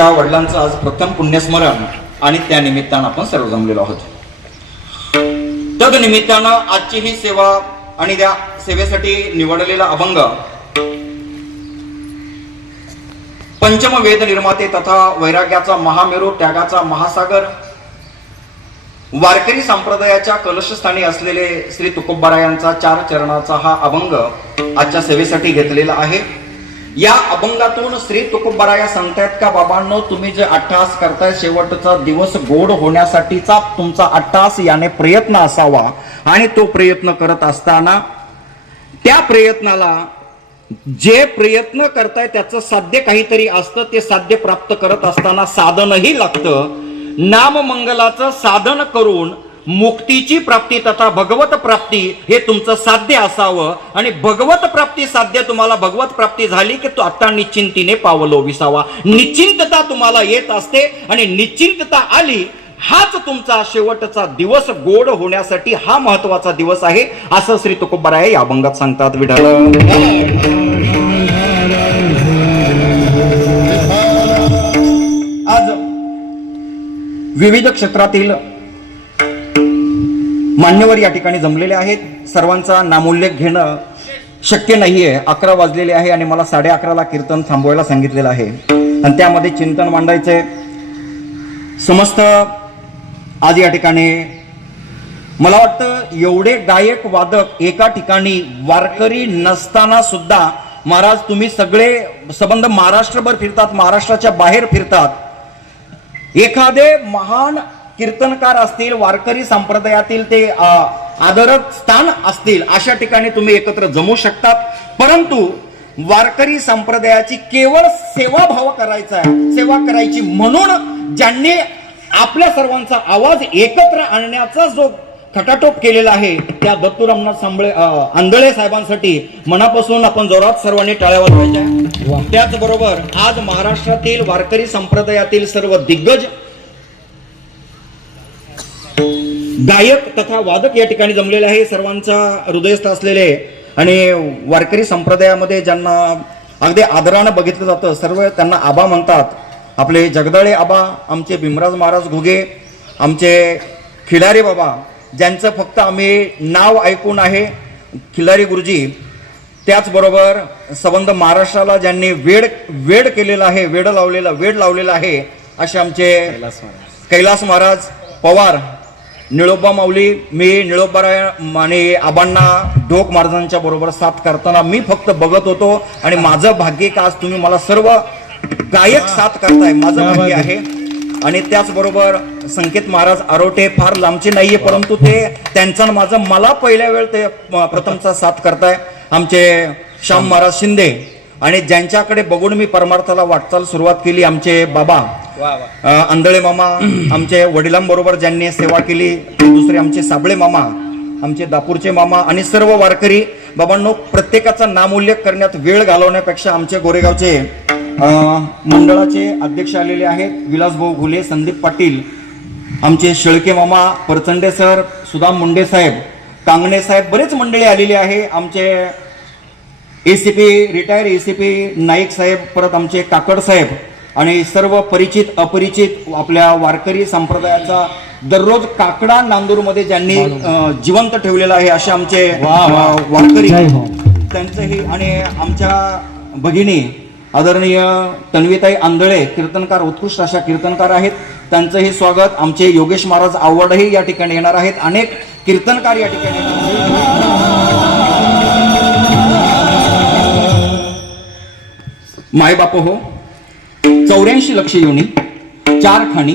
त्यांच्या वडिलांचं आज प्रथम पुण्यस्मरण आणि त्या निमित्तानं आपण सर्व जमलेलो आहोत. तद निमित्तानं आजची ही सेवा आणि त्या सेवेसाठी निवडलेला अभंग पंचम वेद निर्माते तथा वैराग्याचा महामेरू, त्यागाचा महासागर, वारकरी संप्रदायाच्या कलशस्थानी असलेले श्री तुकोबारायांचा 4 चरणाचा हा अभंग आजच्या सेवेसाठी घेतलेला आहे. या अभंगातून श्री तुकोबाराया सांगतायत का बाबांनो, तुम्ही जे अट्टहास करताय, शेवटचा दिवस गोड होण्यासाठीचा तुमचा अट्टहास याने प्रयत्न असावा आणि तो प्रयत्न करत असताना त्या प्रयत्नाला जे प्रयत्न करताय त्याचं साध्य काहीतरी असतं. ते साध्य प्राप्त करत असताना साधनही लागतं. नाममंगलाचं साधन करून मुक्तीची प्राप्ती तथा भगवत प्राप्ती हे तुमचं साध्य असावं आणि भगवत प्राप्ती साध्य तुम्हाला भगवत प्राप्ती झाली की तो आता निश्चिंतीने पावलो विसावा. निश्चिंतता तुम्हाला येत असते आणि निश्चिंतता आली, हाच तुमचा शेवटचा दिवस गोड होण्यासाठी हा महत्वाचा दिवस आहे असं श्री तुकोबाराय या अभंगात सांगतात. विठ्ठल आज विविध क्षेत्रातील मान्यवर या ठिकाणी जमलेले आहेत. सर्वांचा नामोल्लेख घेणं शक्य नाहीये. 11 वाजलेले आहे आणि मला 11:30ला कीर्तन थांबवायला सांगितलेलं आहे आणि त्यामध्ये चिंतन मांडायचे. समस्त आज या ठिकाणी मला वाटतं एवढे गायक वादक एका ठिकाणी वारकरी नसताना सुद्धा महाराज तुम्ही सगळे संबंध महाराष्ट्रभर फिरतात, महाराष्ट्राच्या बाहेर फिरतात. एखादे महान कीर्तनकार असतील, वारकरी संप्रदायातील ते आदरक स्थान असतील, अशा ठिकाणी तुम्ही एकत्र जमू शकतात. परंतु वारकरी संप्रदायाची केवळ सेवाभाव करायचा आहे, सेवा करायची म्हणून ज्यांनी आपल्या सर्वांचा आवाज एकत्र आणण्याचा जो खटाटोप केलेला आहे त्या दत्तू रामनाथ आंधळे साहेबांसाठी मनापासून आपण जोरात सर्वांनी टाळ्या वाजवायच्या. त्याचबरोबर आज महाराष्ट्रातील वारकरी संप्रदायातील सर्व दिग्गज गायक तथा वादक या ठिकाणी जमलेले आहे. सर्वांचा हृदयस्थ असलेले आणि वारकरी संप्रदायामध्ये ज्यांना अगदी आदरानं बघितलं जातं, सर्व त्यांना आबा म्हणतात. आपले जगदाळे आबा, आमचे भीमराज महाराज घुगे, आमचे खिलारी बाबा, ज्यांचं फक्त आम्ही नाव ऐकून आहे, खिलारी गुरुजी. त्याचबरोबर संबंध महाराष्ट्राला ज्यांनी वेड केलेला आहे, वेड लावलेला आहे, असे आमचे कैलास महाराज पवार, निळोबा माऊली. मी निळोबा आणि आबांना ढोक महाराजांच्या बरोबर साथ करताना मी फक्त बघत होतो आणि माझं भाग्य का आज तुम्ही मला सर्व गायक साथ करताय, माझं भाग्य आहे. आणि त्याचबरोबर संकेत महाराज आरोटे फार लांबचे नाहीये, परंतु ते त्यांचं माझं मला पहिल्या वेळ ते प्रथमचा साथ करताय. आमचे श्याम महाराज शिंदे आणि ज्यांच्याकडे बघून मी परमार्थाला वाटचाल सुरुवात केली, आमचे बाबा आंधळे मामा, आमचे वडिलांबरोबर ज्यांनी सेवा केली, दुसरे आमचे साबळे मामा, आमचे दापूरचे मामा आणि सर्व वारकरी बाबांनो. प्रत्येकाचा नामोल्लेख करण्यात वेळ घालवण्यापेक्षा आमचे गोरेगावचे मंडळाचे अध्यक्ष आलेले आहेत, विलासभाऊ घुले, संदीप पाटील, आमचे शेळके मामा, परचंडे सर, सुदाम मुंडे साहेब, कांगणे साहेब, बरेच मंडळी आलेली आहे. आमचे एसीपी रिटायर एसीपी नाईक साहेब, परत आमचे काकड साहेब आणि सर्व परिचित अपरिचित आपल्या वारकरी संप्रदायाचा दररोज काकडा नांदूरमध्ये ज्यांनी जिवंत ठेवलेला आहे असे आमचे वारकरी, त्यांचंही. आणि आमच्या भगिनी आदरणीय तन्वीताई आंधळे, कीर्तनकार, उत्कृष्ट अशा कीर्तनकार आहेत, त्यांचंही स्वागत. आमचे योगेश महाराज आवडही या ठिकाणी येणार आहेत. अनेक कीर्तनकार या ठिकाणी माय बाप हो. 84 लक्ष योनी, 4 खाणी